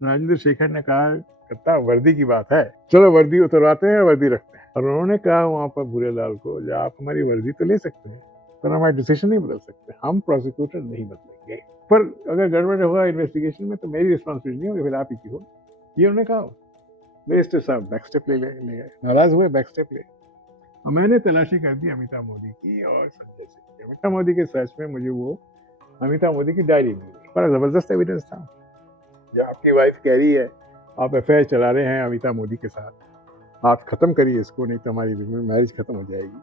राजेंद्र शेखर ने कहा, कहता वर्दी की बात है, चलो वर्दी उतरवाते हैं, वर्दी रखते हैं। और उन्होंने कहा वहां पर भूरेलाल को, जो आप हमारी वर्दी तो ले सकते हैं पर हमारा डिसीजन नहीं बदल सकते, हम प्रोसिक्यूटर नहीं बदलेंगे, पर अगर गड़बड़ होगा इन्वेस्टिगेशन में तो मेरी रिस्पॉन्सिबिलिटी नहीं होगी, फिर आप ही की हो। ये उन्होंने कहा। मिनिस्टर साहब बैक स्टेप ले गए, नाराज हुए, बैक स्टेप ले। और मैंने तलाशी कर दी अमिताभ मोदी की और संजय सिंह की। अमिताभ मोदी के सर्च में मुझे वो अमिताभ मोदी की डायरी मिल गई, बड़ा जबरदस्त एविडेंस था। जो आपकी वाइफ कह रही है आप एफआईआर चला रहे हैं अमिताभ मोदी के साथ, आप खत्म करिए इसको, नहीं तो हमारी मैरिज खत्म हो जाएगी।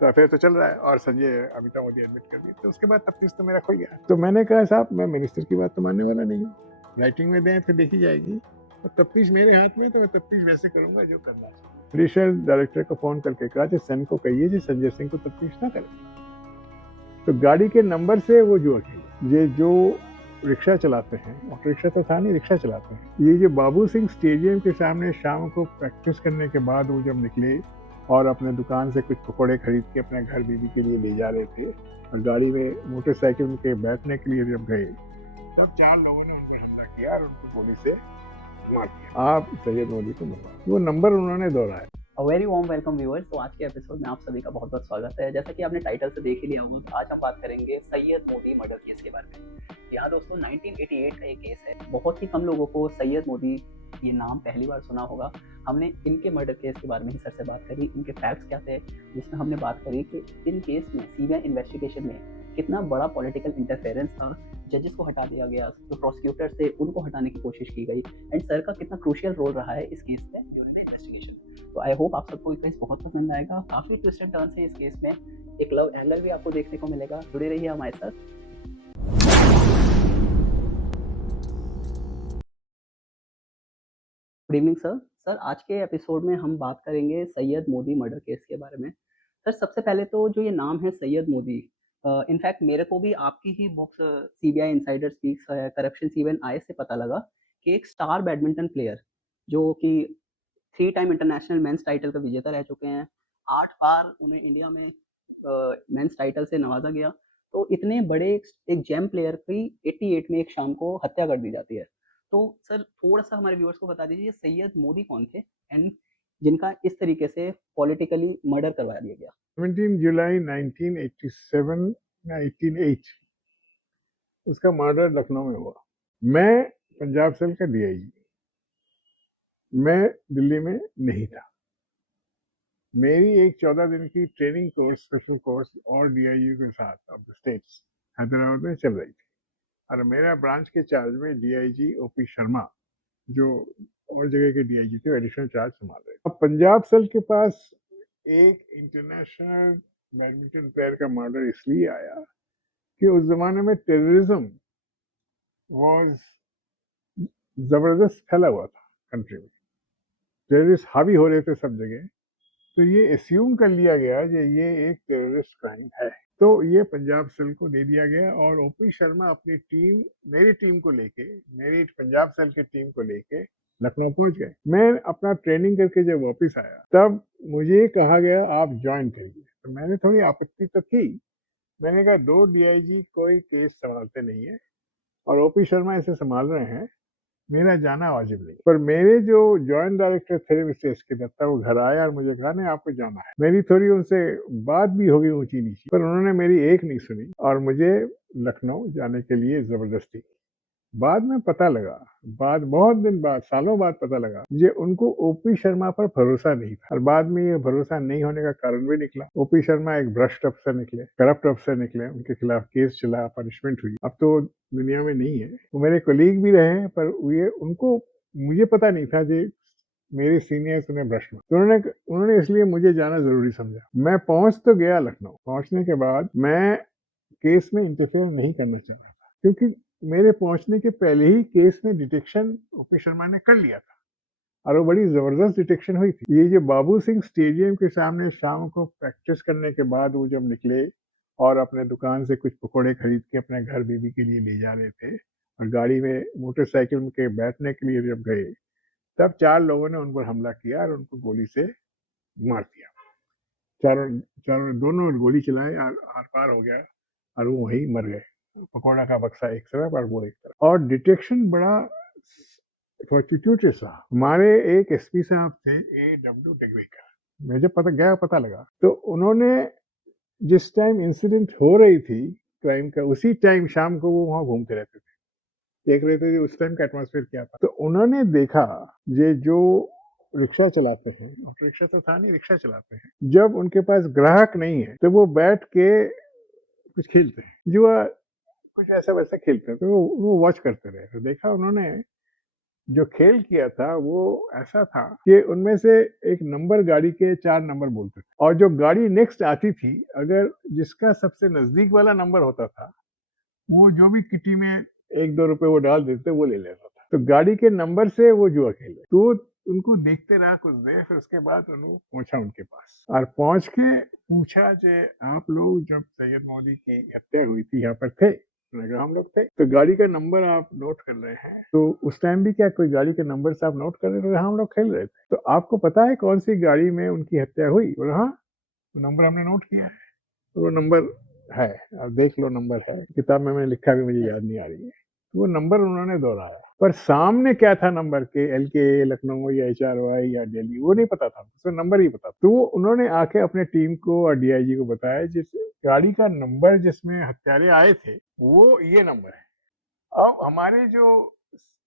तो अफेयर तो चल रहा है और संजय अमिताभ मोदी एडमिट कर दिए। तो उसके बाद तफ्तीश तो मेरा खुल गया। तो मैंने कहा साहब मैं मिनिस्टर की बात तो मानने वाला नहीं हूँ, राइटिंग में दें फिर देखी जाएगी, और तफ्तीश मेरे हाथ में, तो मैं तफ्तीश वैसे करूंगा जो करना चाहिए। जुडिशियल डायरेक्टर को फोन करके कहा कि सेन को कहिए जी संजय सिंह को तफ्तीश ना करें। तो गाड़ी के नंबर से वो जुआ खेले। ये जो रिक्शा चलाते हैं, ऑटो रिक्शा तो था नहीं, रिक्शा चलाते हैं, ये जो बाबू सिंह स्टेडियम के सामने शाम को प्रैक्टिस करने के बाद वो जब निकले और अपने दुकान से कुछ पकौड़े खरीद के अपने घर बीवी के लिए ले जा रहे थे, और गाड़ी में मोटरसाइकिल के बैठने के लिए जब गए, तब 4 लोगों ने उन पर हमला किया और उनको गोली से मार दिया। आप सैयद मोदी को मरवा, वो नंबर उन्होंने दोहराया। Very warm welcome viewers. तो आज के एपिसोड में आप सभी का बहुत बहुत स्वागत है। जैसा कि आपने टाइटल से देख ही लिया होगा, आज हम बात करेंगे सैयद मोदी मर्डर केस के बारे में। यहाँ दोस्तों 1988 का ये केस है। बहुत ही कम लोगों को सैयद मोदी ये नाम पहली बार सुना होगा। हमने इनके मर्डर केस के बारे में ही सर से बात करी, इनके फैक्ट्स क्या थे, जिसमें हमने बात करी कि इन केस में सीबीआई इन्वेस्टिगेशन में कितना बड़ा पॉलिटिकल इंटरफेरेंस था, जजेस को हटा दिया गया, जो प्रोसिक्यूटर थे उनको हटाने की कोशिश की गई, एंड सर का कितना क्रूशियल रोल रहा है इस केस में इन्वेस्टिगेशन। तो आई होप आप सबको ये केस बहुत पसंद आएगा। काफी ट्विस्ट एंड टर्न्स है इस केस में, एक लव एंगल भी आपको देखने को मिलेगा। जुड़े रहिए हमारे साथ। Good evening sir. सर आज के एपिसोड में हम बात करेंगे सैयद मोदी मर्डर केस के बारे में। सर सबसे पहले तो जो ये नाम है सैयद मोदी, इनफैक्ट मेरे को भी आपकी ही books CBI insider speaks corruption सीवन आई से पता लगा कि एक स्टार बैडमिंटन प्लेयर जो कि 3 टाइम इंटरनेशनल मेंस टाइटल का विजेता रह चुके हैं, 8 बार उन्हें इंडिया में मेंस टाइटल से नवाजा गया। तो इतने बड़े एक जेम प्लेयर की 88 में एक शाम को हत्या कर दी जाती है। तो सर थोड़ा-सा हमारे व्यूअर्स को बता दीजिए सैयद मोदी कौन थे, एंड जिनका इस तरीके से पॉलिटिकली मर्डर करवा दिया गया? 17 जुलाई 1987 या 88 उसका मर्डर लखनऊ में हुआ। मैं पंजाब सेल का डीआईजी, मैं दिल्ली में नहीं था। मेरी एक 14 दिन की ट्रेनिंग कोर्स, स्पेशल कोर्स और डीआईजी के साथ ऑफ द स्टेट्स हैदराबाद में चल रही थी, और मेरा ब्रांच के चार्ज में डीआईजी ओपी शर्मा, जो और जगह के डीआईजी थे, एडिशनल चार्ज संभाल रहे। अब पंजाब सेल के पास एक इंटरनेशनल बैडमिंटन प्लेयर का मर्डर इसलिए आया कि उस जमाने में टेररिज्म वॉज जबरदस्त फैला हुआ था कंट्री में, टेररिस्ट हावी हो रहे थे सब जगह। तो ये एस्यूम कर लिया गया कि ये एक टेररिस्ट क्राइम है, तो ये पंजाब सेल को दे दिया गया। और ओपी शर्मा अपनी टीम, मेरी टीम को लेके, मेरी पंजाब सेल की टीम को लेके लखनऊ पहुंच गए। मैं अपना ट्रेनिंग करके जब वापस आया तब मुझे कहा गया आप ज्वाइन करिए। तो मैंने थोड़ी आपत्ति तो की, मैंने कहा 2 डीआईजी कोई केस संभालते नहीं है और ओपी शर्मा इसे संभाल रहे हैं, मेरा जाना वाजिब नहीं। पर मेरे जो जॉइंट डायरेक्टर थे विशेष के दत्ता, वो घर आया और मुझे कहा नहीं आपको जाना है। मेरी थोड़ी उनसे बात भी हो गई ऊंची नीची, पर उन्होंने मेरी एक नहीं सुनी और मुझे लखनऊ जाने के लिए जबरदस्ती। बाद में पता लगा, बाद बहुत दिन बाद, सालों बाद पता लगा, ये उनको ओपी शर्मा पर भरोसा नहीं था, और बाद में ये भरोसा नहीं होने का कारण भी निकला। ओपी शर्मा एक भ्रष्ट अफसर निकले, करप्ट अफसर निकले, उनके खिलाफ केस चला, पनिशमेंट हुई। अब तो दुनिया में नहीं है, वो मेरे कोलीग भी रहे हैं, पर ये उनको, मुझे पता नहीं था कि मेरे सीनियर्स उन्हें भ्रष्ट, तो उन्होंने इसलिए मुझे जाना जरूरी समझा। मैं पहुंच तो गया लखनऊ, पहुंचने के बाद मैं केस में इंटरफेयर नहीं करना चाह रहा था, क्योंकि मेरे पहुंचने के पहले ही केस में डिटेक्शन ओपी शर्मा ने कर लिया था, और वो बड़ी जबरदस्त डिटेक्शन हुई थी। ये जो बाबू सिंह स्टेडियम के सामने शाम को प्रैक्टिस करने के बाद वो जब निकले और अपने दुकान से कुछ पकौड़े खरीद के अपने घर बीवी के लिए ले जा रहे थे, और गाड़ी में मोटरसाइकिल के बैठने के लिए जब गए, तब 4 लोगों ने उन पर हमला किया और उनको गोली से मार दिया। चारों चारों दोनों गोली चलाए, आर पार हो गया और वो वहीं मर गए। पकौड़ा का बक्सा एक तरफ और वो एक तरफ। और डिटेक्शन बड़ा फॉर चिचूचे साहब हमारे एक एसपी साहब थे A.W. टेगवेकर, मुझे पता लगा तो उन्होंने जिस टाइम इंसिडेंट हो रही थी क्राइम का, उसी टाइम शाम को वो वहां घूमते रहते थे, देख रहे थे कि उस टाइम का एटमॉस्फेयर क्या था। तो उन्होंने देखा ये जो रिक्शा चलाते हैं, ऑटो रिक्शा तो था नहीं, रिक्शा चलाते हैं, जब उनके पास ग्राहक नहीं है तो वो बैठ के कुछ खेलते हैं, जुआ कुछ ऐसा वैसा खेलते हैं। तो वो वॉच करते रहे, तो देखा उन्होंने जो खेल किया था वो ऐसा था कि उनमें से एक नंबर गाड़ी के 4 नंबर बोलते थे, और जो गाड़ी नेक्स्ट आती थी, अगर जिसका सबसे नजदीक वाला नंबर होता था, वो जो भी किटी में 1-2 रुपए वो डाल देते वो ले लेता था। तो गाड़ी के नंबर से वो जुआ खेल रहे, तो उनको देखते रहा कुछ देर, फिर उसके बाद उन्होंने पहुंचा उनके पास और पहुंच के पूछा जे आप लोग जब सैयद मोदी की हत्या हुई थी यहाँ पर थे? मैंने कहा हम लोग थे। तो गाड़ी का नंबर आप नोट कर रहे हैं? तो उस टाइम भी क्या कोई गाड़ी के नंबर से आप नोट कर रहे थे? हाँ, हम लोग खेल रहे थे। तो आपको पता है कौन सी गाड़ी में उनकी हत्या हुई? बोले हाँ, वो नंबर हमने नोट किया है। तो वो नंबर है, आप देख लो, नंबर है, किताब में मैंने लिखा भी, मुझे याद नहीं आ रही है। तो वो नंबर उन्होंने दोहराया, पर सामने क्या था नंबर के, LK, लखनऊ या HRY या दिल्ली, वो नहीं पता था, उसको नंबर ही पता था। तो वो उन्होंने आके अपने टीम को और DIG को बताया जिस गाड़ी का नंबर जिसमें हत्यारे आए थे वो ये नंबर है। अब हमारे जो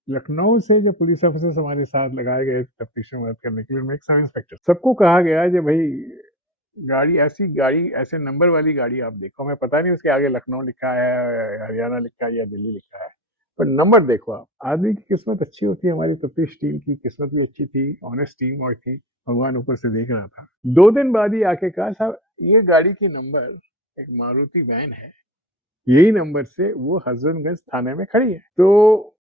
लखनऊ से जो पुलिस ऑफिसर्स हमारे साथ लगाए गए तफ्तीश में मदद करने के लिए, उनमें एक सब इंस्पेक्टर, सबको कहा गया कि भाई गाड़ी ऐसे नंबर वाली गाड़ी आप देखो, हमें पता नहीं उसके आगे लखनऊ लिखा है, हरियाणा लिखा है या दिल्ली लिखा है, पर नंबर देखो आप। आदमी की किस्मत अच्छी होती है, हमारी तफ्तीश टीम की किस्मत भी अच्छी थी, ऑनेस्ट टीम और थी, भगवान ऊपर से देख रहा था। 2 दिन बाद ही आके कहा साहब ये गाड़ी की नंबर एक मारुति वैन है, यही नंबर से वो हजरतगंज थाने में खड़ी है। तो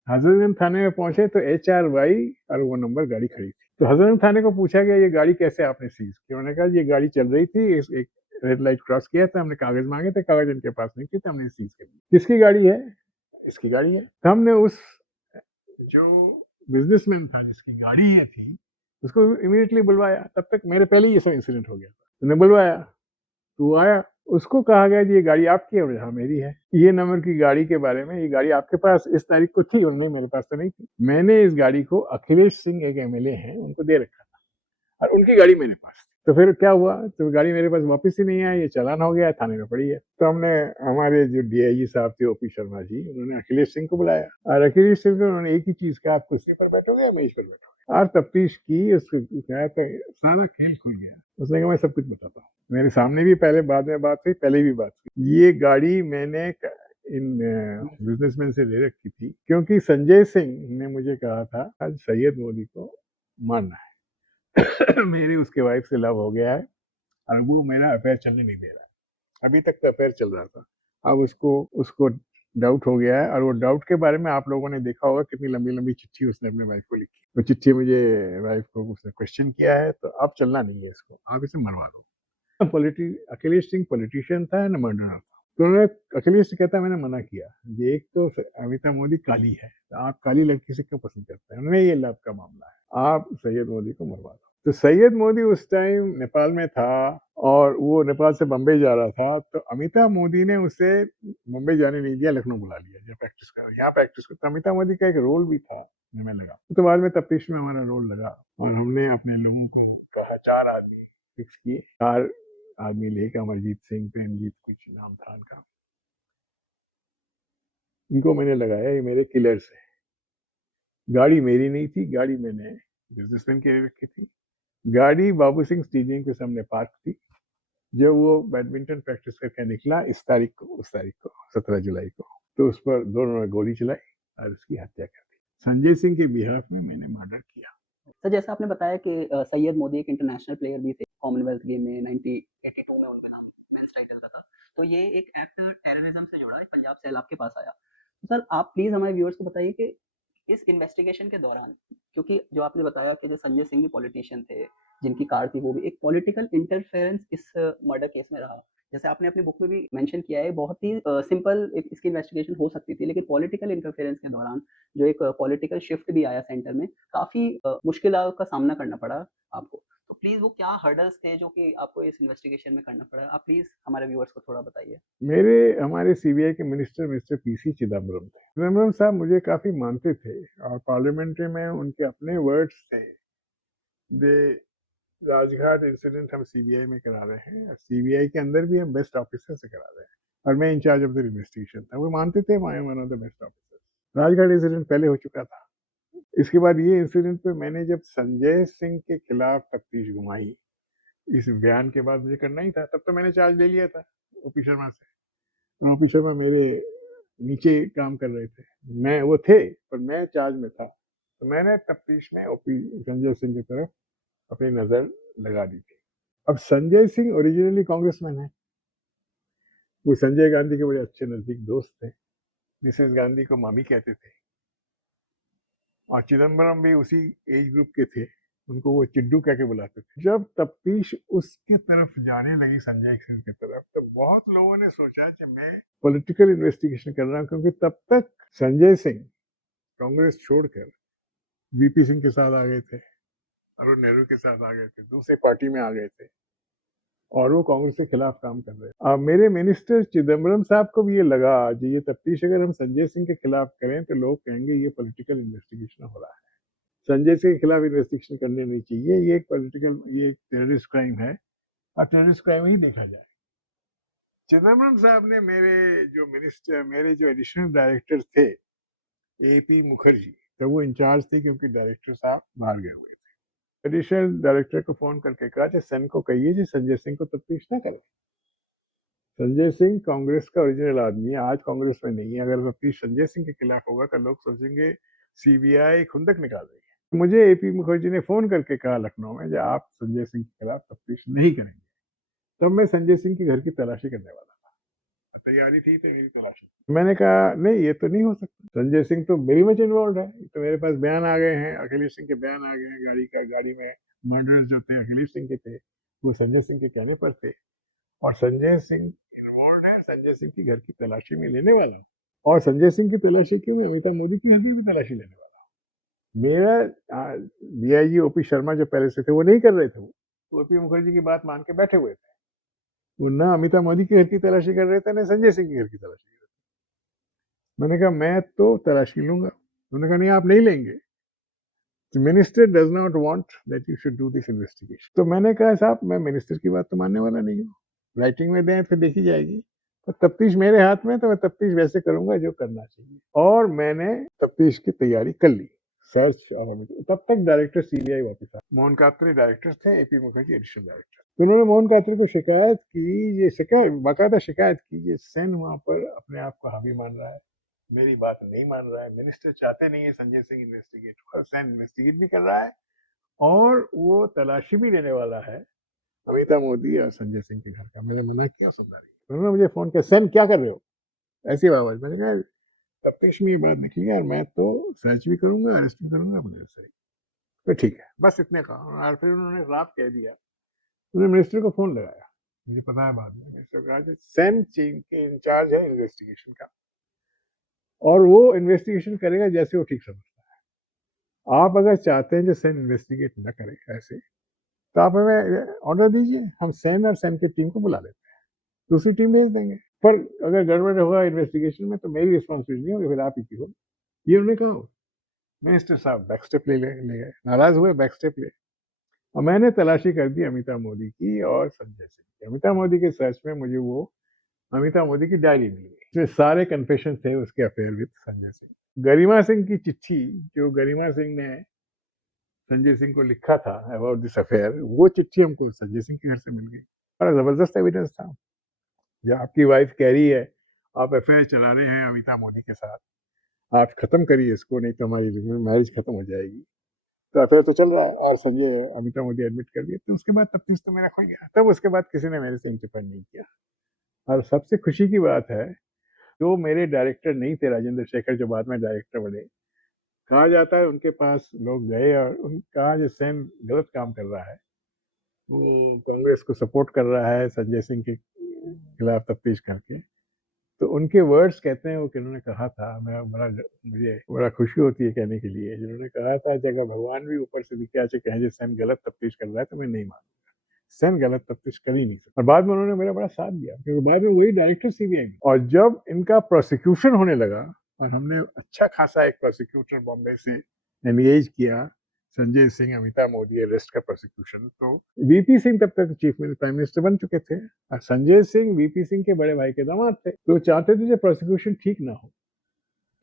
हजरतगंज थाने में पहुंचे तो HRY और वो नंबर गाड़ी खड़ी थी। तो हजरतगंज थाने को पूछा गया ये गाड़ी कैसे आपने सीज की? उन्होंने कहा ये गाड़ी चल रही थी, एक रेड लाइट क्रॉस किया था, हमने कागज मांगे थे, कागज इनके पास नहीं थे, तो हमने सीज कर दी। किसकी गाड़ी है? इसकी गाड़ी है। तो हमने उस जो बिजनेसमैन था जिसकी गाड़ी ये थी उसको इमीडिएटली बुलवाया, तब तक मेरे पहले ही ये सब इंसिडेंट हो गया था, उन्हें बुलवाया, तो वो आया, उसको कहा गया जी ये गाड़ी आपकी है? हाँ मेरी है। ये नंबर की गाड़ी के बारे में, ये गाड़ी आपके पास इस तारीख को थी? नहीं, मेरे पास तो नहीं थी। मैंने इस गाड़ी को अखिलेश सिंह एक MLA हैं उनको दे रखा था और उनकी गाड़ी मेरे पास थी। तो फिर क्या हुआ, तो गाड़ी मेरे पास वापस ही नहीं आई, ये चालान हो गया, थाने में पड़ी है। तो हमने, हमारे जो DIG साहब थे OP शर्मा जी, उन्होंने अखिलेश सिंह को बुलाया और अखिलेश सिंह को उन्होंने एक ही चीज कहा, आप कुर्सी पर बैठोगे या मेज पर बैठोगे? और तफ्तीश की, उसको कहा तो सारा खेल खुल गया। उसने कहा मैं सब कुछ बताता हूँ। मेरे सामने भी पहले बाद में बात हुई, पहले भी बात हुई। ये गाड़ी मैंने इन बिजनेसमैन से ले रखी थी क्योंकि संजय सिंह ने मुझे कहा था आज सैयद मोदी को मारना है। मेरी उसके वाइफ से लव हो गया है और वो मेरा अफेयर चलने नहीं दे रहा है। अभी तक तो अफेयर चल रहा था, अब उसको उसको डाउट हो गया है, और वो डाउट के बारे में आप लोगों ने देखा होगा कितनी लंबी लंबी चिट्ठी उसने अपने वाइफ को लिखी। वो चिट्ठी मुझे वाइफ को उसने क्वेश्चन किया है, तो अब चलना नहीं है इसको, आप इसे मरवा दो। अखिलेश सिंह पॉलिटिशियन था न मर्डरर था। तो उन्होंने, अखिलेश कहता है मैंने मना किया, ये एक तो अमिता मोदी काली है, तो आप काली लड़की से क्यों पसंद करते हैं? उन्होंने ये लव का मामला है, आप सैयद मोदी को मरवा दो। तो सैयद मोदी उस टाइम नेपाल में था और वो नेपाल से बम्बई जा रहा था, तो अमिता मोदी ने उसे बम्बई जाने नहीं दिया, लखनऊ बुला लिया, जब प्रैक्टिस कर, यहाँ प्रैक्टिस कर। तो अमिता मोदी का एक रोल भी था, हमें लगा। तो बाद में तफ्तीश में हमारा रोल लगा और हमने अपने लोगों को कहा, 4 आदमी फिक्स किए, 4 आदमी लेकर, अमरजीत सिंह, प्रेमजीत कुछ नाम था उनका, इनको मैंने लगाया, ये मेरे किलर्स है। गाड़ी मेरी नहीं थी, गाड़ी मैंने बिजनेसमैन के लिए रखी थी। गाड़ी बाबू सिंह स्टेडियम के सामने पार्क थी। जब वो बैडमिंटन प्रैक्टिस करके निकला उस तारीख को 17 जुलाई को, तो उस पर दोनों ने गोली चलाई और उसकी हत्या कर दी। संजय सिंह के बिहाफ में मैंने मर्डर किया। सर जैसा आपने बताया कि सैयद मोदी एक इंटरनेशनल प्लेयर भी थे, कॉमनवेल्थ गेम में 1982 में उनका नाम मेंस टाइटल का था। तो ये एक एक्ट टेररिज्म से जुड़ा है, पंजाब सेल आपके पास आया। तो सर आप प्लीज़ हमारे व्यूअर्स को बताइए कि इस इन्वेस्टिगेशन के दौरान, क्योंकि जो आपने बताया कि जो संजय सिंह भी पॉलिटिशियन थे, जिनकी कार थी, वो भी एक पॉलिटिकल इंटरफेरेंस इस मर्डर केस में रहा। जैसे आपने अपनी बुक में भी मेंशन किया है, बहुत ही सिंपल इसकी इन्वेस्टिगेशन हो सकती थी, लेकिन पॉलिटिकल इंटरफेरेंस के दौरान जो एक पॉलिटिकल शिफ्ट भी आया सेंटर में, काफ़ी मुश्किलों का सामना करना पड़ा आपको। तो प्लीज़ वो क्या हर्डल्स थे जो कि आपको इस इन्वेस्टिगेशन में करना पड़ा? आप प्लीज़ हमारे व्यूअर्स को थोड़ा बताइए। हमारे सीबीआई के मिनिस्टर मिस्टर पीसी चिदम्बरम थे। चिदम्बरम साहब मुझे काफी मानते थे और पार्लियामेंट्री में उनके अपने वर्ड्स थे। दे राजघाट इंसिडेंट हम सीबीआई में करा रहे हैं और सीबीआई के अंदर भी हम बेस्ट ऑफिसर से करा रहे हैं और मैं इंचार्ज ऑफ द इन्वेस्टिगेशन था। वो मानते थे I am one of the best officer. Rajghat incident पहले हो चुका था। इसके बाद ये इंसिडेंट पे मैंने जब संजय सिंह के खिलाफ तफ्तीश घुमाई, इस बयान के बाद मुझे करना ही था, तब तो मैंने चार्ज ले लिया था ओपी शर्मा से। ओपी शर्मा मेरे नीचे काम कर रहे थे, मैं वो थे पर मैं चार्ज में था, तो मैंने तफ्तीश में ओपी संजय सिंह की तरफ अपनी नजर लगा दी थी। अब संजय सिंह ओरिजिनली कांग्रेसमैन है। वो संजय गांधी के बड़े अच्छे नजदीक दोस्त थे। मिसेस गांधी को मामी कहते थे और चिदम्बरम भी उसी एज ग्रुप के थे, उनको वो चिड्डू कह के बुलाते थे। जब तफ्तीश उसके तरफ जाने लगी संजय सिंह की तरफ, तो बहुत लोगों ने सोचा कि मैं पॉलिटिकल इन्वेस्टिगेशन कर रहा हूँ, क्योंकि तब तक संजय सिंह कांग्रेस छोड़कर वीपी सिंह के साथ आ गए थे, अरुण नेहरू के साथ आ गए थे, दूसरे पार्टी में आ गए थे और वो कांग्रेस के खिलाफ काम कर रहे हैं। अब मेरे मिनिस्टर चिदम्बरम साहब को भी ये लगा कि ये तफ्तीश अगर हम संजय सिंह के खिलाफ करें तो लोग कहेंगे ये पॉलिटिकल इन्वेस्टिगेशन हो रहा है, संजय सिंह के खिलाफ इन्वेस्टिगेशन करने नहीं चाहिए, ये एक पॉलिटिकल, ये टेररिस्ट क्राइम है और टेररिस्ट क्राइम ही देखा जाए। चिदम्बरम साहब ने मेरे जो एडिशनल डायरेक्टर थे एपी मुखर्जी, तो वो इंचार्ज थे क्योंकि डायरेक्टर साहब बाहर गए हुए थे। एडिशनल डायरेक्टर को फोन करके कहा कि सन को कहिए कि संजय सिंह को तफ्तीश ना करे। संजय सिंह कांग्रेस का ओरिजिनल आदमी है, आज कांग्रेस में नहीं है। अगर तफ्तीश संजय सिंह के खिलाफ होगा तो लोग सोचेंगे सीबीआई खुंदक निकाल रही है। मुझे एपी मुखर्जी ने फोन करके कहा लखनऊ में कि आप संजय सिंह के खिलाफ तफ्तीश नहीं करेंगे। तब मैं संजय सिंह के घर की तलाशी करने वाला था, तैयारी थी तो मेरी तलाशी। मैंने कहा नहीं, ये तो नहीं हो सकता, संजय सिंह तो वेरी मच इन्वॉल्व है। तो मेरे पास बयान आ गए हैं, अखिलेश सिंह के बयान आ गए हैं, गाड़ी में मर्डर जो थे अखिलेश सिंह के थे, वो संजय सिंह के कहने पर थे और संजय सिंह इन्वॉल्व है। संजय सिंह की घर की तलाशी में लेने वाला हूँ और संजय सिंह की तलाशी क्यों, मैं अमिताभ मोदी की घर की भी तलाशी लेने वाला हूँ। मेरा डीआईजी ओपी शर्मा जो पहले से थे वो नहीं कर रहे थे, वो ओपी मुखर्जी की बात मान के बैठे हुए थे। वो ना अमिताभ मोदी के घर की तलाशी कर रहे थे ना संजय सिंह के घर की तलाशी कर रहे थे। मैंने कहा मैं तो तलाशी लूंगा। उन्होंने कहा नहीं आप नहीं लेंगे, minister does not want that you should do this investigation. तो मैंने कहा साहब मैं मिनिस्टर की बात तो मानने वाला नहीं हूँ, राइटिंग में दें फिर देखी जाएगी, तो तफ्तीश मेरे हाथ में, तो मैं तफ्तीश वैसे करूंगा जो करना चाहिए। और मैंने तफ्तीश की तैयारी कर ली, सर्च। और तब तक डायरेक्टर सीबीआई वापस आ, मोहन कात्रे डायरेक्टर थे, एपी मुखर्जी एडिशनल डायरेक्टर। तो उन्होंने मोहन कात्रे को शिकायत की, ये शिकायत बाकायदा शिकायत की, ये सेन वहां पर अपने आप को हावी मान रहा है, मेरी बात नहीं मान रहा है, मिनिस्टर चाहते नहीं है संजय सिंह इन्वेस्टिगेट हो, सेन इन्वेस्टिगेट भी कर रहा है और वो तलाशी भी लेने वाला है अमिताभ मोदी और संजय सिंह के घर का। मैंने मना किया, सुनना नहीं। उन्होंने मुझे फोन किया, सेन क्या कर रहे हो, ऐसी आवाज। मैंने कहा तफ्तीश में ये बात निकली और मैं तो सर्च भी करूंगा, अरेस्ट भी करूंगा अपने सही। तो ठीक है, बस इतने कहा। और फिर उन्होंने रात कह दिया, उन्होंने मिनिस्टर को फोन लगाया, मुझे पता है बाद में, मिनिस्टर कहा सेन चीन के इंचार्ज है इन्वेस्टिगेशन का और वो इन्वेस्टिगेशन करेगा जैसे वो ठीक समझता है। आप अगर चाहते हैं जो सेन इन्वेस्टिगेट न करे ऐसे, तो आप हमें ऑर्डर दीजिए, हम सेन और सेन की टीम को बुला लेते हैं, दूसरी टीम भेज देंगे। पर अगर गड़बड़ होगा इन्वेस्टिगेशन में तो मेरी रिस्पॉन्सिबिलिटी नहीं होगी, फिर आप ही की होगी। ये उन्होंने कहा। मिनिस्टर साहब बैक स्टेप ले गए, नाराज हुए, बैक स्टेप ले। और मैंने तलाशी कर दी अमिताभ मोदी की और संजय सिंह की। अमिताभ मोदी के सर्च में मुझे वो अमिताभ मोदी की डायरी मिल गई, इसमें सारे कन्फेशन थे उसके अफेयर विद संजय सिंह। गरिमा सिंह की चिट्ठी, जो गरिमा सिंह ने संजय सिंह को लिखा था अबाउट दिस अफेयर, वो चिट्ठी हमको संजय सिंह के घर से मिल गई। बड़ा जबरदस्त एविडेंस था। जब आपकी वाइफ कह रही है आप अफेयर चला रहे हैं अमिताभ मोदी के साथ, आप खत्म करिए इसको नहीं तो हमारी मैरिज खत्म हो जाएगी, तो अफेयर तो चल रहा है और संजय अमिताभ मोदी एडमिट कर दिए। तो उसके बाद तफ्तीश तो मेरा खुल गया। तब उसके बाद किसी ने मेरे से इंटरफेयर नहीं किया। और सबसे खुशी की बात है, जो मेरे डायरेक्टर नहीं थे राजेंद्र शेखर, जो बाद में डायरेक्टर बने, कहा जाता है उनके पास लोग गए और कहा जो सेन गलत काम कर रहा है, वो कांग्रेस को सपोर्ट कर रहा है संजय सिंह के खिलाफ तफ्तीश करके, तो उनके वर्ड्स कहते हैं वो कि उन्होंने कहा था, मुझे बड़ा खुशी होती है कहने के लिए, जिन्होंने कहा था कि अगर भगवान भी ऊपर से दिखे आके कहे सेन गलत तफ्तीश कर रहा है तो मैं नहीं मानूंगा, सेन गलत तफ्तीश कर ही नहीं सकता। और बाद में उन्होंने मेरा बड़ा साथ दिया, क्योंकि बाद में वही डायरेक्टर सीबीआई में। और जब इनका प्रोसिक्यूशन होने लगा और हमने अच्छा खासा एक प्रोसिक्यूटर बॉम्बे से एंगेज किया, संजय सिंह, अमिता मोदी अरेस्ट का प्रोसिक्यूशन, तो वीपी सिंह तब तक चीफ प्राइम मिनिस्टर बन चुके थे और संजय सिंह वीपी सिंह के बड़े भाई के दामाद थे, तो चाहते थे जो प्रोसिक्यूशन ठीक ना हो,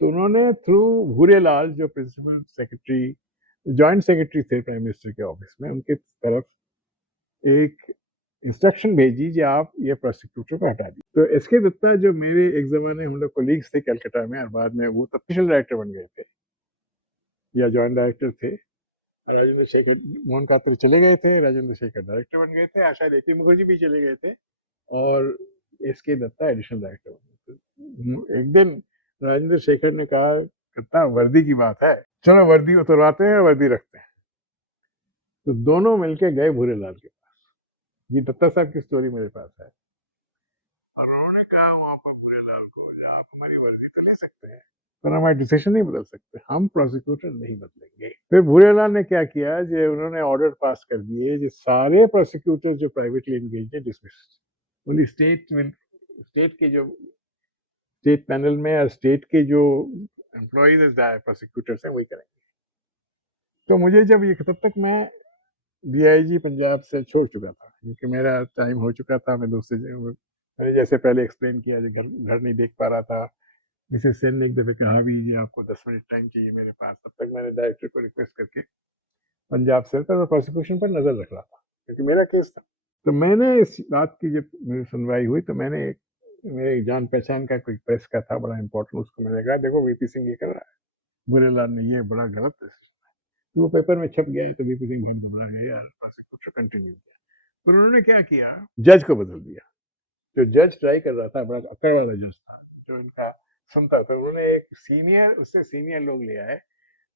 तो उन्होंने थ्रू भूरेलाल जो प्रिंसिपल सेक्रेटरी, जॉइंट सेक्रेटरी थे प्राइम मिनिस्टर के ऑफिस में, उनके तरफ एक इंस्ट्रक्शन भेजी कि आप ये प्रोसिक्यूटर को हटा दी। तो एस के दत्ता जो मेरे एक जमाने हम लोग कोलीग्स थे कलकत्ता में और बाद में वो स्पेशल डायरेक्टर बन गए थे या जॉइंट डायरेक्टर थे। राजेंद्र शेखर मोहन कातर चले गए थे, राजेंद्र शेखर डायरेक्टर बन गए थे, शायद ए.पी. मुखर्जी भी चले गए थे और एस के दत्ता एडिशनल डायरेक्टर बन गए थे। एक दिन राजेंद्र शेखर ने कहा, कितना वर्दी की बात है, चलो वर्दी उतरवाते हैं, वर्दी रखते हैं। तो दोनों मिलके गए भूरेलाल के पास, ये दत्ता साहब की स्टोरी मेरे पास है, और उन्होंने कहा वहां पर भूरेलाल को, आप हमारी वर्दी तो ले सकते हैं पर हमारा डिसीजन नहीं बदल सकते, हम प्रोसिक्यूटर नहीं बदलेंगे। फिर भूरेलाल ने क्या किया, जो उन्होंने ऑर्डर पास कर दिए, जो सारे प्रोसिक्यूटर जो प्राइवेटली एंगेज है डिसमिस्ड, ओनली स्टेट के जो स्टेट पैनल में और स्टेट के जो एम्प्लॉइज प्रोसिक्यूटर्स हैं वही करेंगे। तो मुझे जब ये, तब तक मैं डीआईजी पंजाब से छोड़ चुका था, क्योंकि मेरा टाइम हो चुका था, मैं दूसरे मैंने जैसे पहले एक्सप्लेन किया, जो घर नहीं देख पा रहा था। मिसेस सेन ने एक दफे कहा भी ये आपको 10 मिनट टाइम चाहिए मेरे पास, तब तक मैंने डायरेक्टर को रिक्वेस्ट करके पंजाब से पर प्रोसिक्यूशन पर नजर रख रहा था, क्योंकि मेरा केस था। तो मैंने इस बात की जब मेरी सुनवाई हुई तो मैंने मेरे जान पहचान का कोई प्रेस का था बड़ा इंपॉर्टेंट, उसको मैंने कहा देखो वीपी सिंह ये कर रहा है, भूरेलाल ने ये बड़ा गलत है। तो वो पेपर में छप गया, तो वीपी सिंह बहुत घबरा गया, प्रोसिक्यूटर कंटिन्यू किया। फिर उन्होंने क्या किया, जज को बदल दिया। जो जज ट्राई कर रहा था, बड़ा अक्कड़ वाला जज था जो इनका सुनता था, उन्होंने एक सीनियर, उससे सीनियर लोग लिया है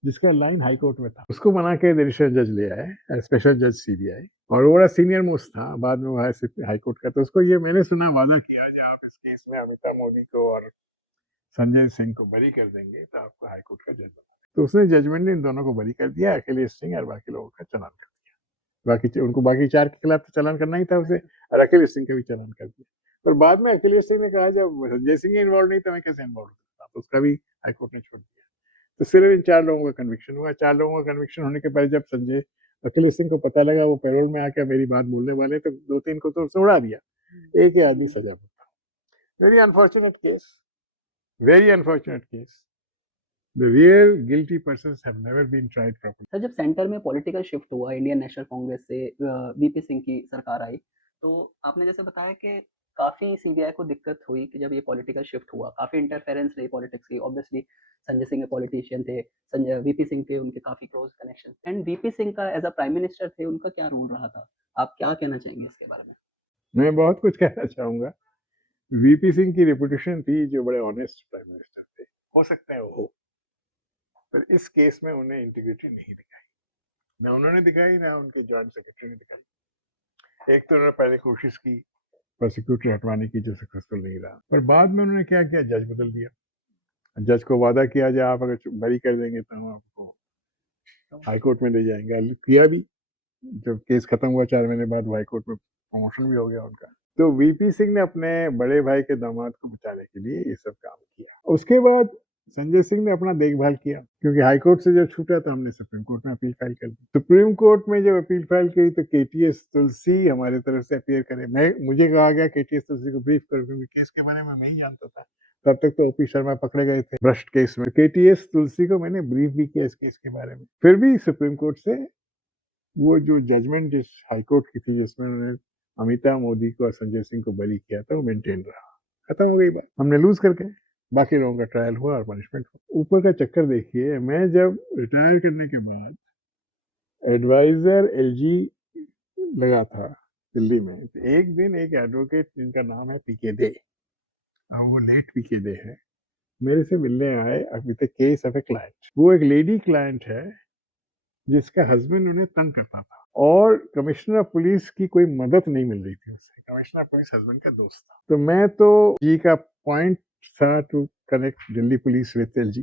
जिसका लाइन हाई कोर्ट में था, उसको बना के एडिशनल जज लिया है, स्पेशल जज सीबीआई, और वो बड़ा सीनियर मोस्ट था, बाद में वो हाई कोर्ट का। तो उसको ये मैंने सुना वादा किया, जब आप इस केस में अमिता मोदी को और संजय सिंह को बरी कर देंगे तो आपको हाई कोर्ट का जज बना। तो उसने जजमेंट ने इन दोनों को बरी कर दिया, अखिलेश सिंह और बाकी लोगों का चालान कर दिया। उनको बाकी 4 के खिलाफ तो चालान करना ही था उसे, और अखिलेश सिंह का भी चालान कर दिया। पर बाद में अखिलेश सिंह ने कहा जब संजय सिंह इन्वॉल्व नहीं तो मैं कैसे इन्वॉल्व करता, तो उसका भी हाईकोर्ट ने छोड़ दिया। तो सिर्फ इन 4 लोगों का कन्विक्शन हुआ। 4 लोगों का कन्विक्शन होने के बाद जब अखिलेश सिंह को पता लगा वो पैरोल में आकर मेरी बात बोलने वाले, तो 2-3 को तो उसने उड़ा दिया, एक ही आदमी सजा भुगता। Very unfortunate case, very unfortunate case. The real guilty persons have never been tried properly. Sir, जब सेंटर में पॉलिटिकल शिफ्ट हुआ, इंडियन नेशनल कांग्रेस से वीपी सिंह की सरकार आई, तो आपने जैसे बताया कि काफ़ी सीबीआई को दिक्कत हुई कि जब ये पॉलिटिकल शिफ्ट हुआ, काफ़ी इंटरफेरेंस रही पॉलिटिक्स की। ऑब्वियसली संजय सिंह के पॉलिटिशियन थे, वीपी सिंह के उनके काफ़ी close connection, and VP Singh का एज अ प्राइम मिनिस्टर थे, उनका क्या रोल रहा था? आप क्या कहना चाहेंगे इसके बारे में? मैं बहुत कुछ कहना चाहूंगा। वीपी सिंह की रेपुटेशन थी जो बड़े ऑनेस्ट प्राइम मिनिस्टर थे, हो सकता है वो हो, पर इस केस में उन्हें इंटीग्रिटी नहीं दिखाई, ना उन्होंने दिखाई, ना उनके जॉइंट सेक्रेटरी ने दिखाई। एक तो उन्होंने पहले कोशिश की प्रोसिक्यूटर हटवाने की, जो सक्सेसफुल नहीं रहा, पर बाद में उन्होंने क्या किया, जज बदल दिया। जज को वादा किया जो आप अगर बरी कर देंगे तो हम आपको हाई कोर्ट में ले जाएंगे, किया भी। जब केस खत्म हुआ 4 महीने बाद हाई कोर्ट में प्रमोशन भी हो गया उनका। तो वीपी सिंह ने अपने बड़े भाई के दामाद को बचाने के लिए ये सब काम किया। उसके बाद संजय सिंह ने अपना देखभाल किया, क्योंकि हाई कोर्ट से जब छूटा तो हमने सुप्रीम कोर्ट में अपील फाइल कर दी। सुप्रीम कोर्ट में जब अपील फाइल की तो केटीएस तुलसी हमारे तरफ से अपीयर करे, मुझे कहा गया केटीएस तुलसी को ब्रीफ करो, क्योंकि केस के बारे में मैं ही जानता था। तब तक तो ओपी शर्मा पकड़े गए थे भ्रष्ट केस में। केटीएस तुलसी को मैंने ब्रीफ भी किया इस केस के बारे में। फिर भी सुप्रीम कोर्ट से वो जो जजमेंट जिस हाईकोर्ट की थी, जिसमें उन्होंने अमिता मोदी को और संजय सिंह को बरी किया था, वो मेंटेन रहा। खत्म हो गई बात, हमने लूज करके बाकी लोगों का ट्रायल हुआ और पनिशमेंट हुआ। ऊपर का चक्कर देखिए, मैं जब रिटायर करने के बाद एडवाइजर एलजी लगा था दिल्ली में, तो एक दिन एक एडवोकेट जिनका नाम है पीके दे, वो लेट पीके दे है, मेरे से मिलने आए with the case of a client. वो एक लेडी क्लाइंट है जिसका हस्बैंड उन्हें तंग करता था, और कमिश्नर ऑफ पुलिस की कोई मदद नहीं मिल रही थी उससे। कमिश्नर पुलिस हस्बैंड का दोस्त था। तो मैं तो जी का पॉइंट था to connect Delhi police with LG.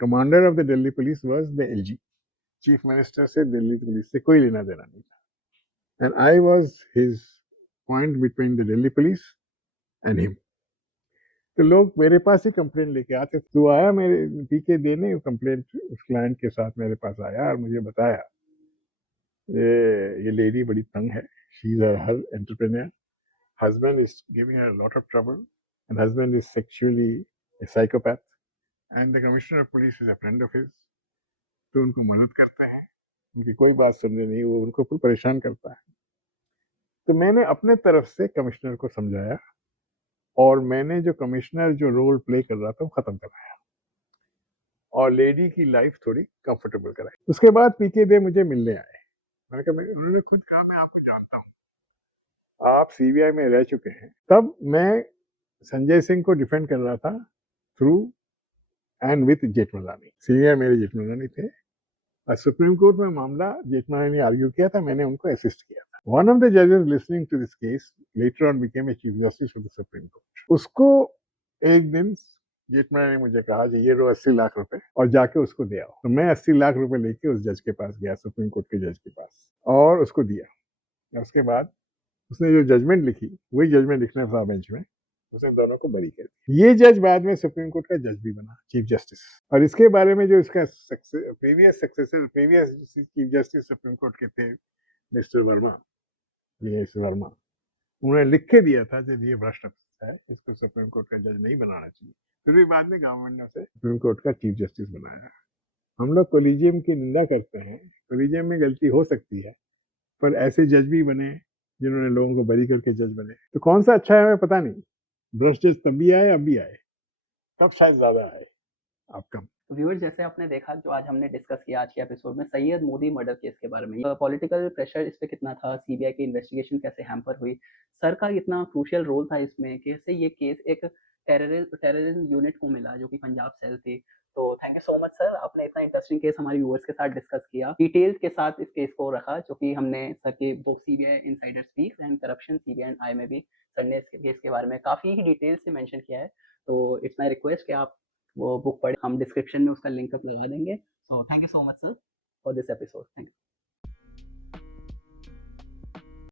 Commander of the Delhi police was the LG. Chief minister से दिल्ली पुलिस से कोई लेना देना नहीं था। And I was his point between the Delhi police and him. तो लोग मेरे पास ही कंप्लेंट लेके आते। तो आया मेरे पीके देने कंप्लेंट उस क्लाइंट के साथ मेरे पास आया और मुझे बताया ये लेडी बड़ी तंग है। She is her entrepreneur. Husband is giving her lot of trouble and husband is sexually A psychopath and the commissioner of police is a friend of his. तो उनको मदद करते हैं, उनकी कोई बात सुनने नहीं, वो उनको फिर परेशान करता है। तो मैंने अपने तरफ से कमिश्नर को समझाया और मैंने जो कमिश्नर जो रोल प्ले कर रहा था वो खत्म कराया और लेडी की लाइफ थोड़ी कंफर्टेबल कराई। उसके बाद पीके दे मुझे मिलने आए। मैंने कहा उन्होंने खुद कहा मैं आपको जानता हूँ, आप सीबीआई में रह चुके हैं। तब मैं संजय सिंह को डिफेंड कर रहा था through and with Jethmalani. CBI मेरे जेठमलानी थे और सुप्रीम कोर्ट में मामला जेठमलानी ने आर्ग्यू किया था, मैंने उनको असिस्ट किया था। वन ऑफ द जजेस listening to this case later on became a chief justice of the Supreme Court. उसको एक दिन जेठमलानी ने मुझे कहा कि ये लो 80 लाख रुपए और जाके उसको दे आओ। तो मैं 80 लाख रुपए लेके उस जज के पास गया, सुप्रीम कोर्ट के जज के पास, और उसको दिया। उसके बाद उसने जो जजमेंट लिखी वही जजमेंट लिखना था बेंच में, उसने दोनों को बरी कर दिया। ये जज बाद में सुप्रीम कोर्ट का जज भी बना, चीफ जस्टिस। और इसके बारे में जो इसका previous successor, previous chief justice supreme court के थे मिस्टर वर्मा, वर्मा, उन्होंने लिख के दिया था कि ये भ्रष्ट है, इसको सुप्रीम कोर्ट का जज नहीं बनाना चाहिए। फिर भी बाद में गवर्नमेंट ने उसे सुप्रीम कोर्ट का चीफ जस्टिस बनाया। हम लोग कोलिजियम की निंदा करते हैं, कोलिजियम में गलती हो सकती है, पर ऐसे जज भी बने जिन्होंने लोगों को बरी करके जज बने। तो कौन सा अच्छा है हमें पता नहीं। भ्रष्ट जज तब भी आए, अब भी आए, तब शायद ज्यादा आए, अब कम। तो व्यूअर्स, जैसे आपने देखा जो आज हमने डिस्कस किया आज के एपिसोड में सैयद मोदी मर्डर केस के बारे में, पॉलिटिकल प्रेशर इस पे कितना था, सीबीआई की इन्वेस्टिगेशन कैसे हैम्पर हुई, सर का कितना क्रूशियल रोल था इसमें, कैसे ये केस एक टेररिज्म यूनिट को मिला जो कि पंजाब सेल थी। तो thank you so much sir, आपने इतना इंटरेस्टिंग केस हमारे व्यूअर्स के साथ डिस्कस किया, डिटेल्स के साथ इस केस को रखा, जो कि हमने सर के दो CBI insider speaks and corruption CBI and I में भी सर ने इस केस के बारे में काफ़ी ही डिटेल से मेंशन किया है। तो इट्स माय रिक्वेस्ट कि आप वो बुक पढ़े, हम डिस्क्रिप्शन में उसका लिंक लगा देंगे। So thank you so much sir for this episode. Thank you.